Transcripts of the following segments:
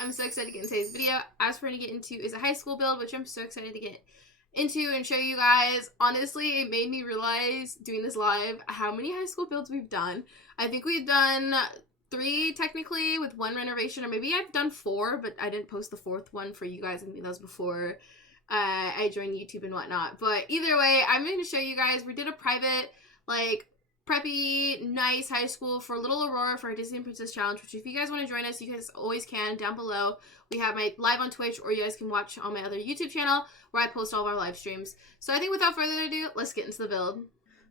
I'm so excited to get into today's video. As we're going to get into is a high school build, which I'm so excited to get into and show you guys. Honestly, it made me realize doing this live how many high school builds we've done. I think we've done 3 technically with 1 renovation, or maybe I've done 4, but I didn't post the 4th one for you guys. I think that was before I joined YouTube and whatnot. But either way, I'm going to show you guys. We did a private, like, preppy, nice high school for Little Aurora for our Disney Princess Challenge, which if you guys want to join us, you guys always can down below. We have my live on Twitch, or you guys can watch on my other YouTube channel where I post all of our live streams. So I think without further ado, let's get into the build.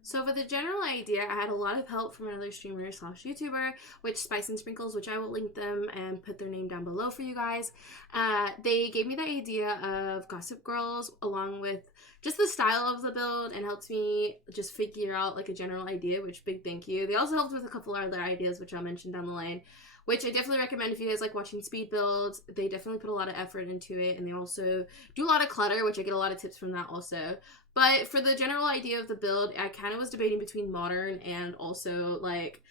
So for the general idea, I had a lot of help from another streamer / YouTuber, which Spice and Sprinkles, which I will link them and put their name down below for you guys. They gave me the idea of Gossip Girls along with just the style of the build and helped me just figure out like a general idea, which big thank you. They also helped with a couple other ideas, which I'll mention down the line, which I definitely recommend if you guys like watching speed builds. They definitely put a lot of effort into it, and they also do a lot of clutter, which I get a lot of tips from that also. But for the general idea of the build, I kind of was debating between modern and also, like,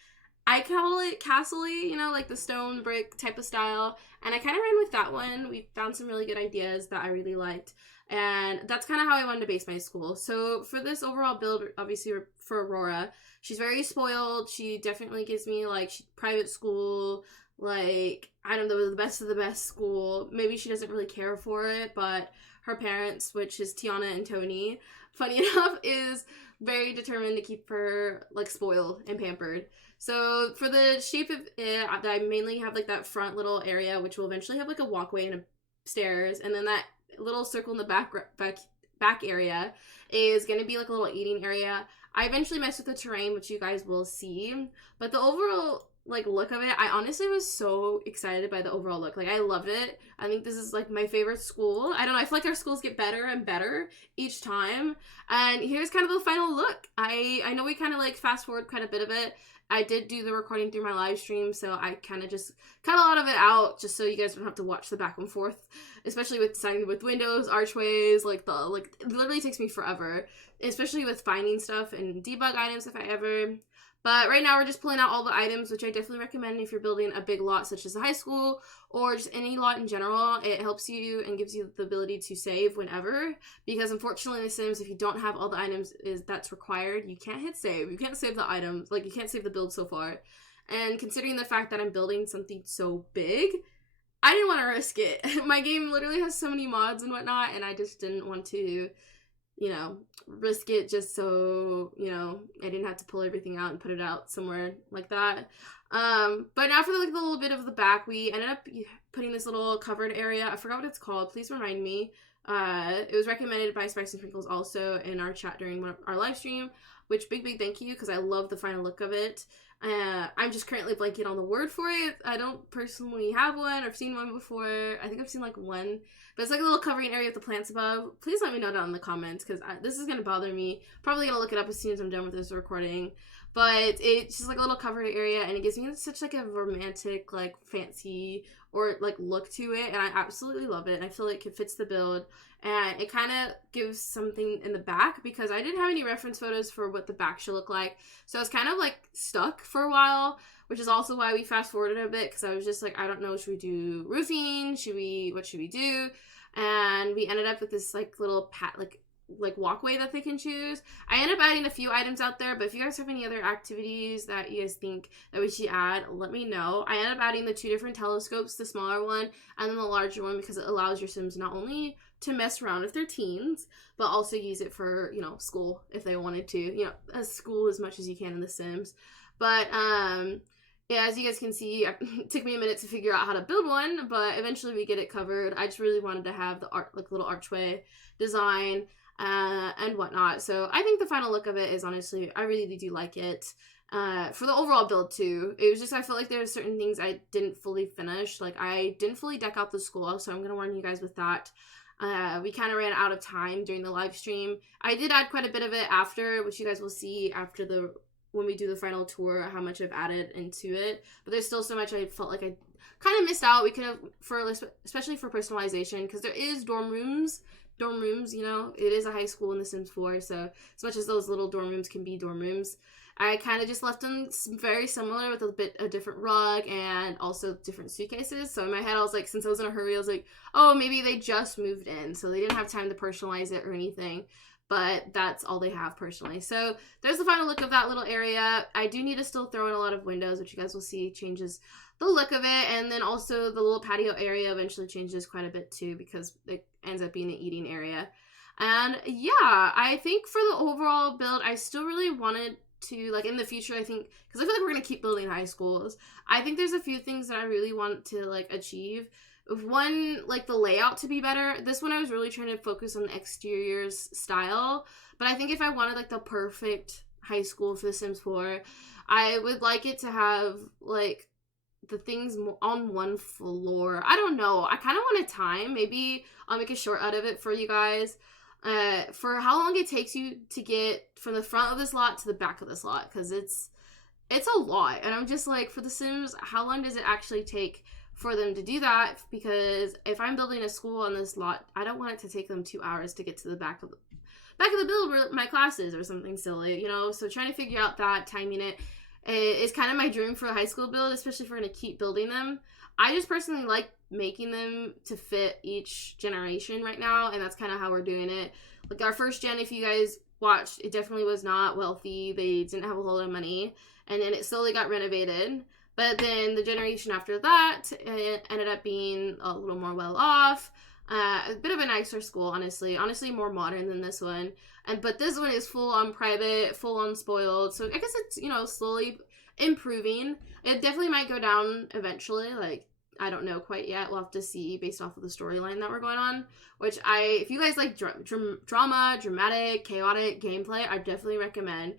I call it castle-y, you know, like the stone brick type of style. And I kind of ran with that one. We found some really good ideas that I really liked. And that's kind of how I wanted to base my school. So for this overall build, obviously for Aurora, she's very spoiled. She definitely gives me, like, private school, like, I don't know, the best of the best school. Maybe she doesn't really care for it, but her parents, which is Tiana and Tony, funny enough, is very determined to keep her, like, spoiled and pampered. So for the shape of it, I mainly have, like, that front little area, which will eventually have, like, a walkway and a stairs, and then that little circle in the back area is going to be, like, a little eating area. I eventually messed with the terrain, which you guys will see, but the overall, like, look of it, I honestly was so excited by the overall look. Like, I loved it. I think this is, like, my favorite school. I don't know, I feel like our schools get better and better each time. And here's kind of the final look. I know we kind of, like, fast forward quite a bit of it. I did do the recording through my live stream, so I kind of just cut a lot of it out just so you guys don't have to watch the back and forth, especially with deciding with windows, archways, like, it literally takes me forever, especially with finding stuff and debug items if I ever. But right now we're just pulling out all the items, which I definitely recommend if you're building a big lot such as a high school or just any lot in general. It helps you and gives you the ability to save whenever, because unfortunately in The Sims, if you don't have all the items that's required, you can't hit save. You can't save the items, like, you can't save the build so far. And considering the fact that I'm building something so big, I didn't want to risk it. My game literally has so many mods and whatnot, and I just didn't want to, you know, risk it just so, you know, I didn't have to pull everything out and put it out somewhere like that. But now for the little bit of the back, we ended up putting this little covered area. I forgot what it's called. Please remind me. It was recommended by Spice and Sprinkles also in our chat during our live stream, which big thank you, because I love the final look of it. I'm just currently blanking on the word for it. I don't personally have one. I've seen one before. I think I've seen like one, but it's like a little covering area with the plants above. Please let me know down in the comments, because this is gonna bother me. Probably gonna look it up as soon as I'm done with this recording. But it's just like a little covered area, and it gives me such like a romantic, like, fancy or like look to it, and I absolutely love it. And I feel like it fits the build, and it kind of gives something in the back, because I didn't have any reference photos for what the back should look like, so I was kind of like stuck for a while, which is also why we fast forwarded a bit, because I was just like, I don't know, should we do roofing, what should we do? And we ended up with this like little like walkway that they can choose. I ended up adding a few items out there, but if you guys have any other activities that you guys think that we should add, let me know. I ended up adding the 2 different telescopes, the smaller one and then the larger one, because it allows your Sims not only to mess around with their teens, but also use it for, you know, school if they wanted to, you know, as school as much as you can in The Sims. But yeah, as you guys can see, it took me a minute to figure out how to build one, but eventually we get it covered. I just really wanted to have the like little archway design and whatnot. So I think the final look of it is, honestly, I really do like it. For the overall build too, it was just, I felt like there were certain things I didn't fully finish. Like, I didn't fully deck out the school, so I'm gonna warn you guys with that. We kind of ran out of time during the live stream. I did add quite a bit of it after, which you guys will see after when we do the final tour, how much I've added into it. But there's still so much I felt like I kind of missed out. We could have, especially for personalization, because there is dorm rooms, you know, it is a high school in The Sims 4, so as much as those little dorm rooms can be dorm rooms, I kind of just left them very similar with a different rug and also different suitcases. So in my head, I was like, since I was in a hurry, I was like, oh, maybe they just moved in, so they didn't have time to personalize it or anything. But that's all they have personally. So there's the final look of that little area. I do need to still throw in a lot of windows, which you guys will see changes the look of it. And then also the little patio area eventually changes quite a bit too, because it ends up being an eating area. And yeah, I think for the overall build, I still really wanted to, like, in the future, I think, because I feel like we're going to keep building high schools, I think there's a few things that I really want to, like, achieve. One, like, the layout to be better. This one I was really trying to focus on the exteriors style, but I think if I wanted, like, the perfect high school for The Sims 4, I would like it to have, like, the things on one floor. I don't know. I kind of want a time. Maybe I'll make a short out of it for you guys. For how long it takes you to get from the front of this lot to the back of this lot, because it's a lot, and I'm just like, for The Sims, how long does it actually take for them to do that? Because if I'm building a school on this lot, I don't want it to take them 2 hours to get to the back of the build where my class is, or something silly, you know. So trying to figure out that, timing it, is kind of my dream for a high school build, especially if we're going to keep building them. I just personally like making them to fit each generation right now, and that's kind of how we're doing it. Like, our first gen, if you guys watched, it definitely was not wealthy. They didn't have a whole lot of money, and then it slowly got renovated. But then the generation after that, it ended up being a little more well off. A bit of a nicer school, honestly more modern than this one. But this one is full on private, full on spoiled. So I guess it's, you know, slowly improving. It definitely might go down eventually. Like, I don't know quite yet. We'll have to see based off of the storyline that we're going on. Which if you guys like drama, dramatic, chaotic gameplay, I definitely recommend.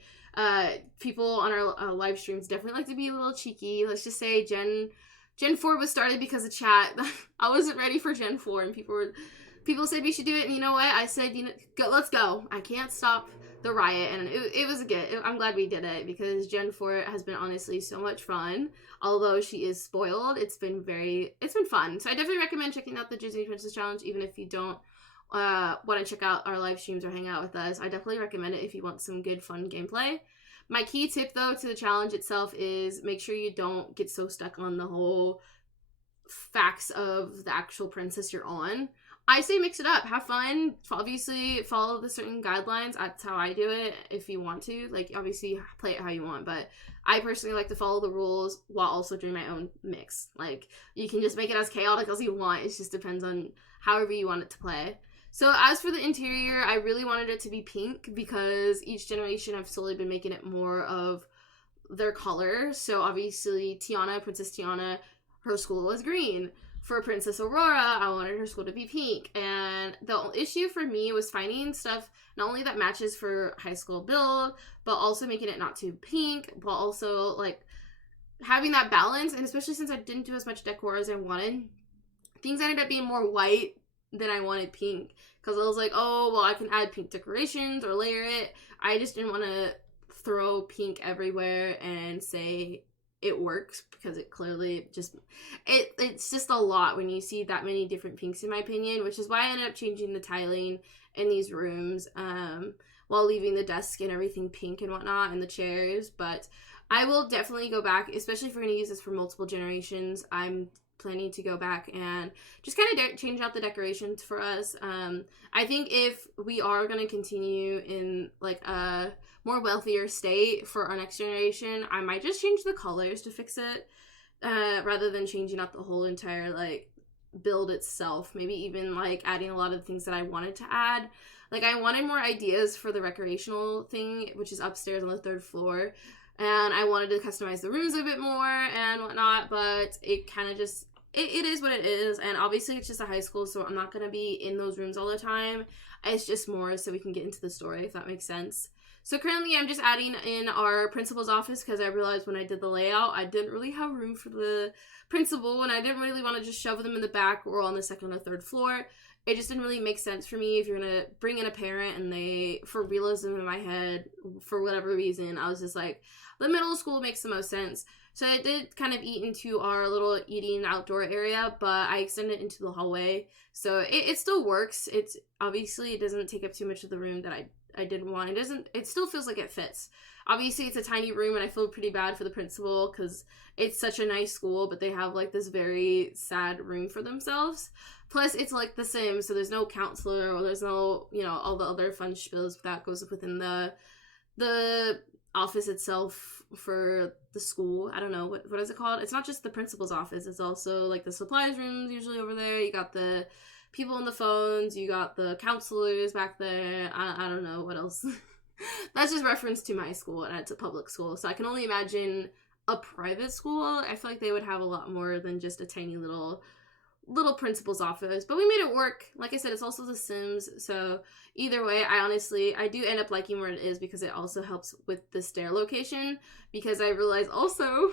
People on our live streams definitely like to be a little cheeky. Let's just say Gen 4 was started because of chat. I wasn't ready for Gen 4, and people said we should do it, and you know what? I said, you know, let's go. I can't stop the riot, and it was good. I'm glad we did it, because Gen 4 has been honestly so much fun. Although she is spoiled, it's been fun. So I definitely recommend checking out the Disney Princess Challenge, even if you don't want to check out our live streams or hang out with us. I definitely recommend it if you want some good, fun gameplay. My key tip, though, to the challenge itself is make sure you don't get so stuck on the whole facts of the actual princess you're on. I say mix it up. Have fun. Obviously, follow the certain guidelines. That's how I do it if you want to. Like, obviously, play it how you want. But I personally like to follow the rules while also doing my own mix. Like, you can just make it as chaotic as you want. It just depends on however you want it to play. So as for the interior, I really wanted it to be pink because each generation I've slowly been making it more of their color. So obviously, Princess Tiana, her school was green. For Princess Aurora, I wanted her school to be pink. And the issue for me was finding stuff not only that matches for high school build, but also making it not too pink, but also like having that balance. And especially since I didn't do as much decor as I wanted, things ended up being more white than I wanted pink. Because I was like, oh, well, I can add pink decorations or layer it. I just didn't want to throw pink everywhere and say it works, because it clearly just it's just a lot when you see that many different pinks, in my opinion, which is why I ended up changing the tiling in these rooms while leaving the desk and everything pink and whatnot, and the chairs. But I will definitely go back, especially if we're going to use this for multiple generations. I'm planning to go back and just kind of change out the decorations for us. I think if we are going to continue in like a more wealthier state for our next generation, I might just change the colors to fix it rather than changing out the whole entire like build itself. Maybe even like adding a lot of the things that I wanted to add. Like, I wanted more ideas for the recreational thing, which is upstairs on the 3rd floor, and I wanted to customize the rooms a bit more and whatnot, but it kind of just it is what it is. And obviously it's just a high school, so I'm not going to be in those rooms all the time. It's just more so we can get into the story, if that makes sense. So currently I'm just adding in our principal's office, because I realized when I did the layout, I didn't really have room for the principal, and I didn't really want to just shove them in the back or on the 2nd or 3rd floor. It just didn't really make sense for me. If you're going to bring in a parent and they, for realism in my head, for whatever reason, I was just like, the middle school makes the most sense. So it did kind of eat into our little eating outdoor area, but I extended it into the hallway. So it still works. Obviously it doesn't take up too much of the room that I didn't want. It still feels like it fits. Obviously, it's a tiny room, and I feel pretty bad for the principal because it's such a nice school, but they have like this very sad room for themselves. Plus, it's like The Sims, so there's no counselor or there's no, you know, all the other fun spills that goes within the office itself for the school. I don't know, what is it called? It's not just the principal's office, it's also like the supplies rooms usually over there. You got the people on the phones, you got the counselors back there. I don't know what else. That's just reference to my school, and it's a public school, so I can only imagine a private school. I feel like they would have a lot more than just a tiny little principal's office, but we made it work. Like I said, it's also The Sims, so either way, I do end up liking where it is because it also helps with the stair location, because I realized also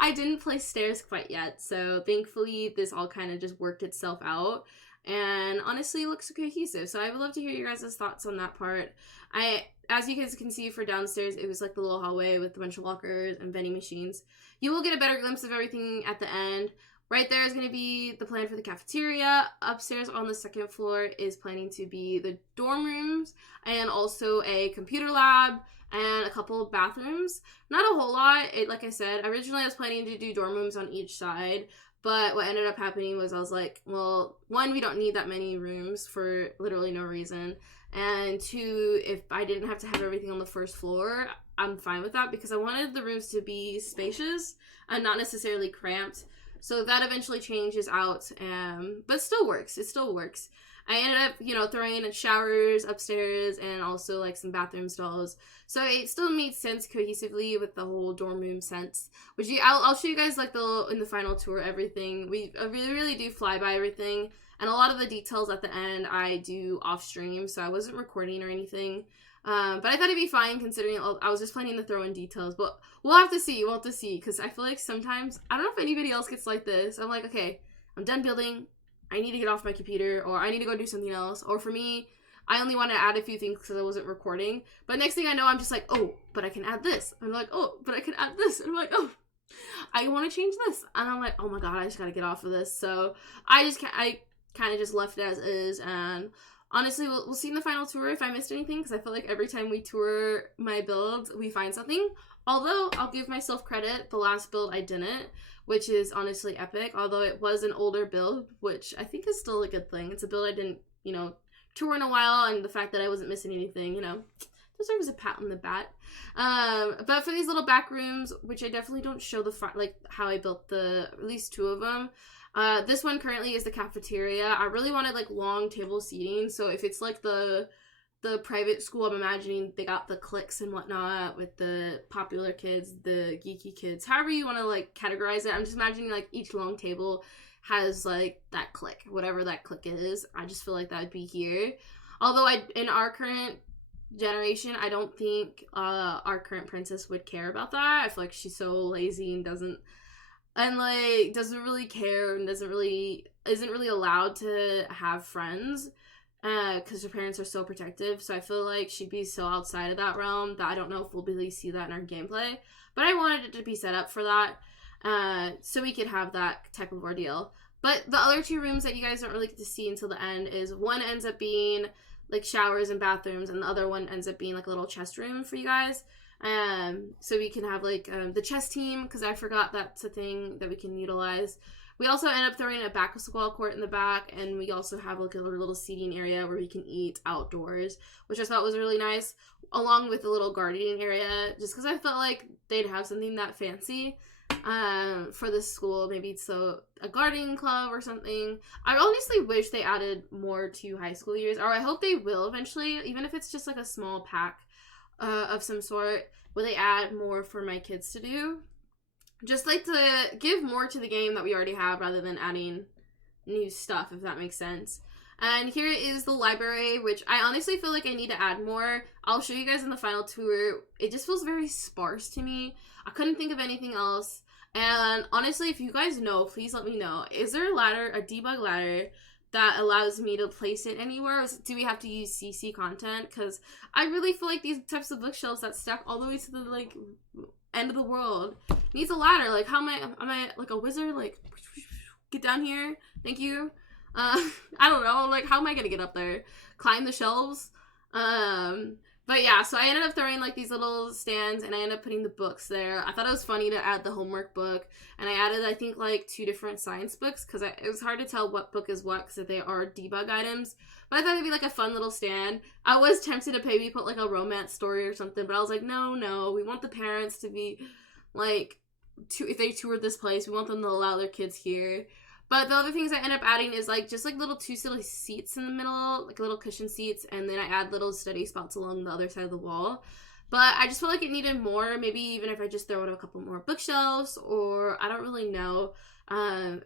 I didn't place stairs quite yet, so thankfully this all kind of just worked itself out, and honestly looks cohesive. So I would love to hear your guys' thoughts on that part. As you guys can see for downstairs, it was like the little hallway with a bunch of lockers and vending machines. You will get a better glimpse of everything at the end. Right there is going to be the plan for the cafeteria. Upstairs on the second floor is planning to be the dorm rooms and also a computer lab and a couple of bathrooms. Not a whole lot. Like I said, originally I was planning to do dorm rooms on each side, but what ended up happening was I was like, well, one, we don't need that many rooms for literally no reason. And two, if I didn't have to have everything on the first floor, I'm fine with that because I wanted the rooms to be spacious and not necessarily cramped. So that eventually changes out, but still works. It still works. I ended up, you know, throwing in showers upstairs and also like some bathroom stalls. So it still made sense cohesively with the whole dorm room sense. Which I'll show you guys like in the final tour everything. We really do fly by everything. And a lot of the details at the end I do off stream, so I wasn't recording or anything. But I thought it'd be fine considering I was just planning to throw in details. But we'll have to see, because I feel like sometimes, I don't know if anybody else gets like this. I'm like, okay, I'm done building. I need to get off my computer, or I need to go do something else. Or for me, I only want to add a few things because I wasn't recording. But next thing I know, I'm just like, oh, but I can add this. I'm like, oh, but I can add this. And I'm like, oh, I want to change this. And I'm like, oh my god, I just got to get off of this. So I kind of just left it as is, and honestly, we'll see in the final tour if I missed anything, because I feel like every time we tour my builds, we find something. Although, I'll give myself credit, the last build I didn't, which is honestly epic, although it was an older build, which I think is still a good thing. It's a build I didn't, you know, tour in a while, and the fact that I wasn't missing anything, you know, deserves a pat on the back. But for these little back rooms, which I definitely don't show like how I built at least two of them. This one currently is the cafeteria. I really wanted like long table seating, so if it's like the private school, I'm imagining they got the cliques and whatnot with the popular kids, the geeky kids, however you want to like categorize it. I'm just imagining like each long table has like that clique, whatever that clique is. I just feel like that would be here. Although in our current generation, I don't think our current princess would care about that. I feel like she's so lazy and doesn't really care and isn't really allowed to have friends because her parents are so protective. So I feel like she'd be so outside of that realm that I don't know if we'll really see that in our gameplay. But I wanted it to be set up for that, so we could have that type of ordeal. But the other two rooms that you guys don't really get to see until the end is one ends up being like showers and bathrooms, and the other one ends up being like a little chest room for you guys. So we can have like the chess team, because I forgot that's a thing that we can utilize. We also end up throwing a basketball court in the back, and we also have like a little seating area where we can eat outdoors, which I thought was really nice, along with a little gardening area, just because I felt like they'd have something that fancy for this school. Maybe so a gardening club or something. I honestly wish they added more to high school years, or I hope they will eventually, even if it's just like a small pack of some sort, where they add more for my kids to do. Just like to give more to the game that we already have rather than adding new stuff, if that makes sense. And here is the library, which I honestly feel like I need to add more. I'll show you guys in the final tour. It just feels very sparse to me. I couldn't think of anything else. And honestly, if you guys know, please let me know. Is there a debug ladder that allows me to place it anywhere? Or do we have to use CC content? Because I really feel like these types of bookshelves that stack all the way to the like end of the world needs a ladder. Like, how am I like a wizard? Like, get down here. Thank you. I don't know. Like, how am I gonna get up there? Climb the shelves? But yeah, so I ended up throwing like these little stands and I ended up putting the books there. I thought it was funny to add the homework book, and I added I think like 2 different science books because it was hard to tell what book is what because they are debug items. But I thought it'd be like a fun little stand. I was tempted to maybe put like a romance story or something, but I was like, no, we want the parents to be like, if they toured this place, we want them to allow their kids here. But the other things I end up adding is like just like little 2 silly seats in the middle, like little cushion seats, and then I add little study spots along the other side of the wall. But I just felt like it needed more, maybe even if I just throw in a couple more bookshelves, or I don't really know.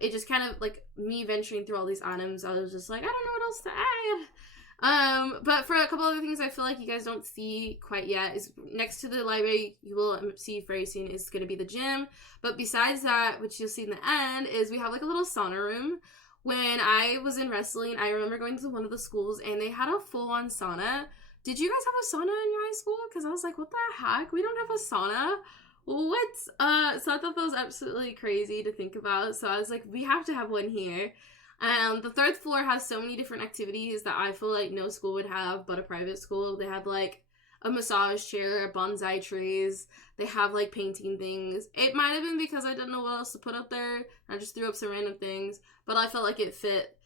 It just kind of like me venturing through all these items, I was just like, I don't know what else to add. But for a couple other things I feel like you guys don't see quite yet is next to the library, you will see very soon, is going to be the gym. But besides that, which you'll see in the end, is we have like a little sauna room. When I was in wrestling, I remember going to one of the schools and they had a full-on sauna. Did you guys have a sauna in your high school? Because I was like, what the heck? We don't have a sauna. What? So I thought that was absolutely crazy to think about. So I was like, we have to have one here. The 3rd floor has so many different activities that I feel like no school would have but a private school. They have like a massage chair, bonsai trees. They have like painting things. It might have been because I didn't know what else to put up there. I just threw up some random things, but I felt like it fit.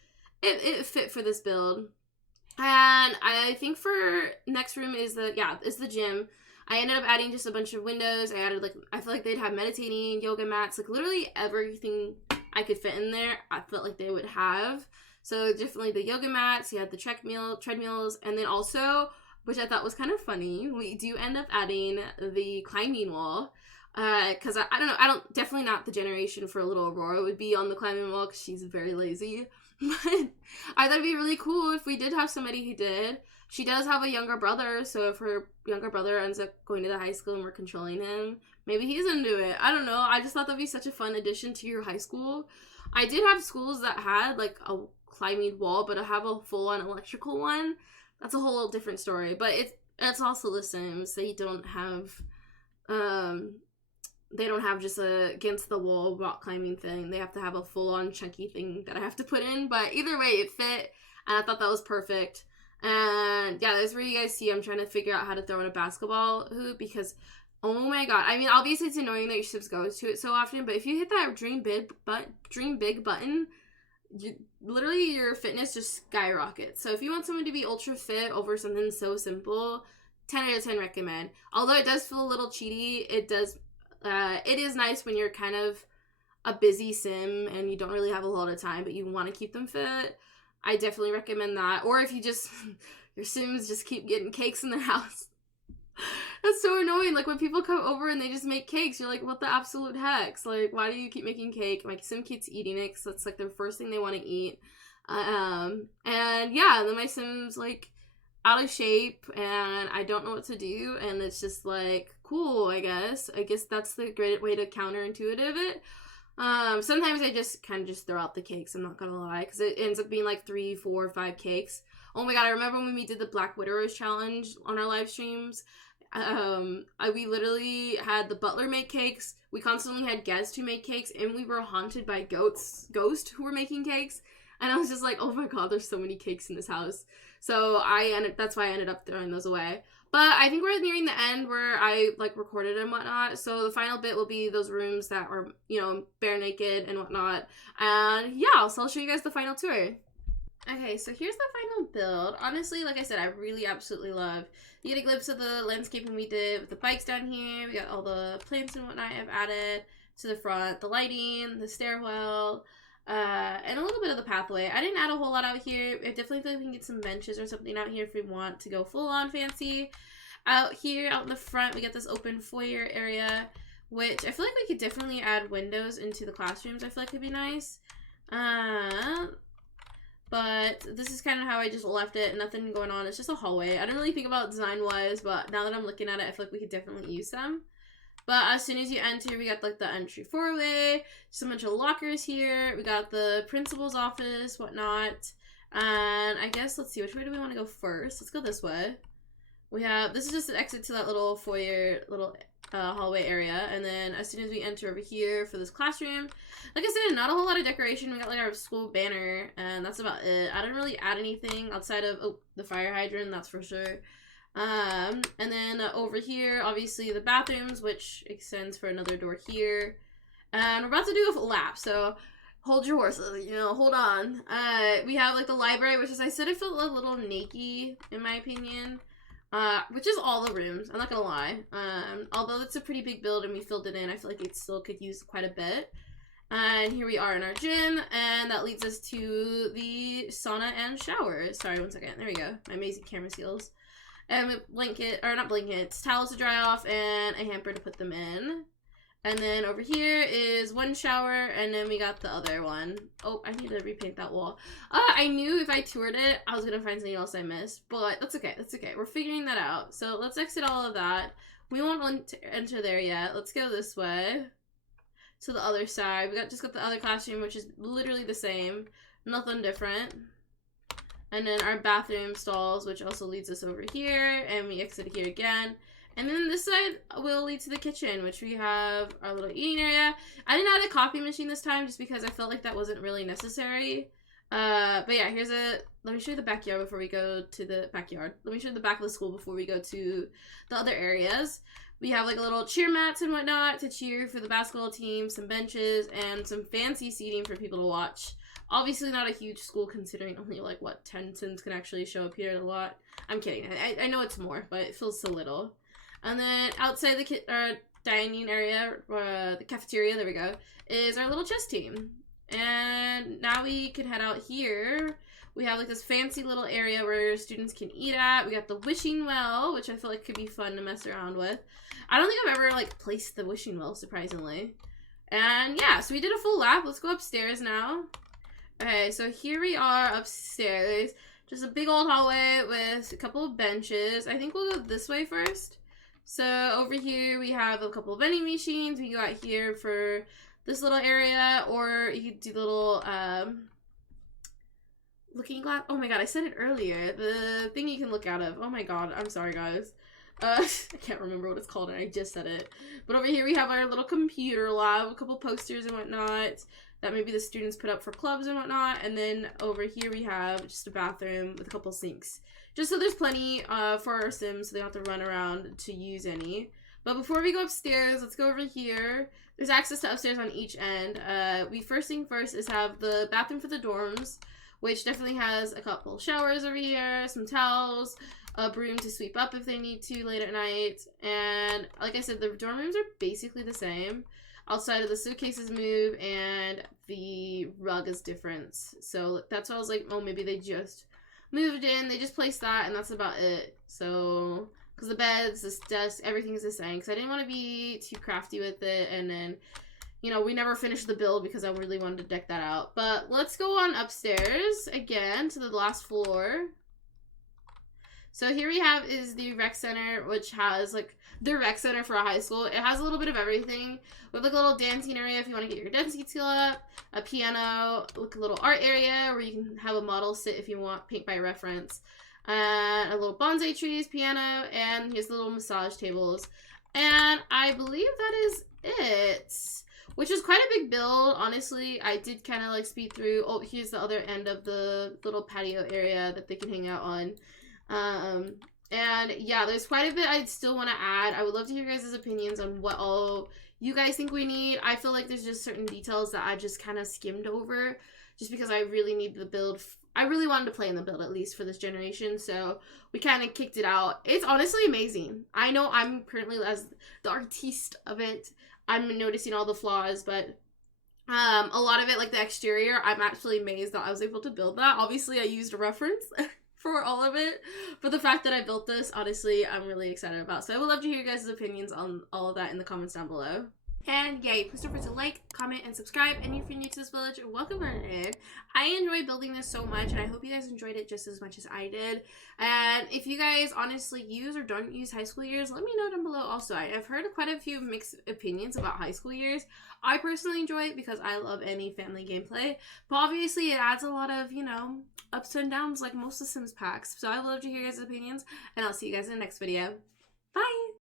It fit for this build. And I think for next room is the gym. I ended up adding just a bunch of windows. I added like, I feel like they'd have meditating, yoga mats, like literally everything I could fit in there, I felt like they would have. So definitely the yoga mats, you had the treadmills, and then also, which I thought was kind of funny, we do end up adding the climbing wall. Because I don't know, definitely not the generation for little Aurora would be on the climbing wall because she's very lazy. But I thought it'd be really cool if we did have somebody who did. She does have a younger brother, so if her younger brother ends up going to the high school and we're controlling him, maybe he's into it. I don't know. I just thought that'd be such a fun addition to your high school. I did have schools that had like a climbing wall, but I have a full-on electrical one. That's a whole different story. But it's also the Sims. They don't have just a against the wall rock climbing thing. They have to have a full-on chunky thing that I have to put in. But either way, it fit, and I thought that was perfect. And yeah, that's where you guys see I'm trying to figure out how to throw in a basketball hoop because, oh my god, I mean, obviously it's annoying that your Sims goes to it so often, but if you hit that dream big button, literally your fitness just skyrockets. So if you want someone to be ultra fit over something so simple, 10 out of 10 recommend. Although it does feel a little cheaty, it is nice when you're kind of a busy Sim and you don't really have a lot of time, but you want to keep them fit. I definitely recommend that. Or if you just, your Sims just keep getting cakes in their house. That's so annoying. Like when people come over and they just make cakes, you're like, what the absolute heck? Like, why do you keep making cake? My Sim keeps eating it because that's like their first thing they want to eat. And yeah, then my Sim's like out of shape and I don't know what to do. And it's just like, cool, I guess. I guess that's the great way to counterintuitive it. Sometimes I just kind of just throw out the cakes, I'm not gonna lie, because it ends up being like 3, 4, 5 cakes. Oh my god, I remember when we did the Black Widowers challenge on our live streams. We literally had the butler make cakes, we constantly had guests who made cakes, and we were haunted by ghosts who were making cakes, and I was just like, oh my god, there's so many cakes in this house. So that's why I ended up throwing those away. But I think we're nearing the end where I, like, recorded and whatnot. So the final bit will be those rooms that are, you know, bare naked and whatnot. And, yeah, so I'll show you guys the final tour. Okay, so here's the final build. Honestly, like I said, I really absolutely love. You get a glimpse of the landscaping we did with the bikes down here. We got all the plants and whatnot I've added to the front. The lighting, the stairwell, and a little bit of the pathway. I didn't add a whole lot out here. I definitely feel like we can get some benches or something out here if we want to go full on fancy. Out here, out in the front, we got this open foyer area, which I feel like we could definitely add windows into the classrooms. I feel like it'd be nice. But this is kind of how I just left it. Nothing going on. It's just a hallway. I didn't really think about design-wise, but now that I'm looking at it, I feel like we could definitely use them. But as soon as you enter, we got like the entry four-way, just a bunch of lockers here. We got the principal's office, whatnot. And I guess, let's see, which way do we want to go first? Let's go this way. This is just an exit to that little foyer, little hallway area. And then as soon as we enter over here for this classroom, like I said, not a whole lot of decoration. We got like our school banner, and that's about it. I didn't really add anything outside of, the fire hydrant, that's for sure. And then over here, obviously the bathrooms, which extends for another door here. And we're about to do a lap, so hold your horses, you know, hold on. We have like the library, which, as I said, it felt a little naked in my opinion. Which is all the rooms, I'm not gonna lie. Although it's a pretty big build and we filled it in, I feel like it still could use quite a bit. And here we are in our gym, and that leads us to the sauna and shower. Sorry, one second. There we go. My amazing camera skills. And a blanket, or not blankets, towels to dry off, and a hamper to put them in. And then over here is one shower, and then we got the other one. Oh, I need to repaint that wall. I knew if I toured it, I was gonna find something else I missed, but that's okay, that's okay. We're figuring that out. So let's exit all of that. We won't enter there yet. Let's go this way to the other side. We just got the other classroom, which is literally the same. Nothing different. And then our bathroom stalls, which also leads us over here, and we exit here again. And then this side will lead to the kitchen, which we have our little eating area. I didn't add a coffee machine this time just because I felt like that wasn't really necessary. But yeah, let me show you the backyard before we go to the backyard. Let me show you the back of the school before we go to the other areas. We have like a little cheer mats and whatnot to cheer for the basketball team, some benches, and some fancy seating for people to watch. Obviously not a huge school considering only like, what, 10 Sims can actually show up here a lot. I'm kidding. I know it's more, but it feels so little. And then outside the dining area, the cafeteria, there we go, is our little chess team. And now we can head out here. We have like this fancy little area where students can eat at. We got the wishing well, which I feel like could be fun to mess around with. I don't think I've ever like placed the wishing well, surprisingly. And yeah, so we did a full lap. Let's go upstairs now. Okay, so here we are upstairs. Just a big old hallway with a couple of benches. I think we'll go this way first. So over here we have a couple of vending machines. We go out here for this little area, or you could do the little looking glass. Oh my god, I said it earlier. The thing you can look out of. Oh my god, I'm sorry guys. I can't remember what it's called and I just said it. But over here we have our little computer lab, a couple posters and whatnot that maybe the students put up for clubs and whatnot. And then over here we have just a bathroom with a couple sinks. Just so there's plenty for our Sims so they don't have to run around to use any. But before we go upstairs, let's go over here. There's access to upstairs on each end. First thing first is have the bathroom for the dorms, which definitely has a couple showers over here, some towels, a broom to sweep up if they need to late at night. And like I said, the dorm rooms are basically the same. Outside of the suitcases move and the rug is different. So that's why I was like, oh, maybe they just moved in. They just placed that and that's about it. So, because the beds, this desk, everything is the same. Because I didn't want to be too crafty with it. And then, you know, we never finished the build because I really wanted to deck that out. But let's go on upstairs again to the last floor. So here we have is the rec center, which has like the rec center for a high school. It has a little bit of everything. We have like a little dancing area if you want to get your dancing skill up, a piano, like a little art area where you can have a model sit if you want, paint by reference, a little bonsai trees, piano, and here's the little massage tables. And I believe that is it. Which is quite a big build, honestly. I did kind of like speed through. Oh, here's the other end of the little patio area that they can hang out on. And yeah, there's quite a bit I'd still want to add. I would love to hear your guys' opinions on what all you guys think we need. I feel like there's just certain details that I just kind of skimmed over just because I really need the build. I really wanted to play in the build, at least for this generation, so we kind of kicked it out. It's honestly amazing. I know I'm currently, as the artiste of it, I'm noticing all the flaws, but a lot of it, like the exterior, I'm actually amazed that I was able to build that. Obviously, I used a reference for all of it, but the fact that I built this, honestly, I'm really excited about. So I would love to hear your guys' opinions on all of that in the comments down below. And yeah, please don't forget to like, comment, and subscribe. And if you're new to this village, welcome in. I enjoy building this so much, and I hope you guys enjoyed it just as much as I did. And if you guys honestly use or don't use high school years, let me know down below also. I've heard quite a few mixed opinions about high school years. I personally enjoy it because I love any family gameplay, but obviously it adds a lot of, you know, ups and downs like most of Sims packs. So I would love to hear your guys' opinions, and I'll see you guys in the next video. Bye!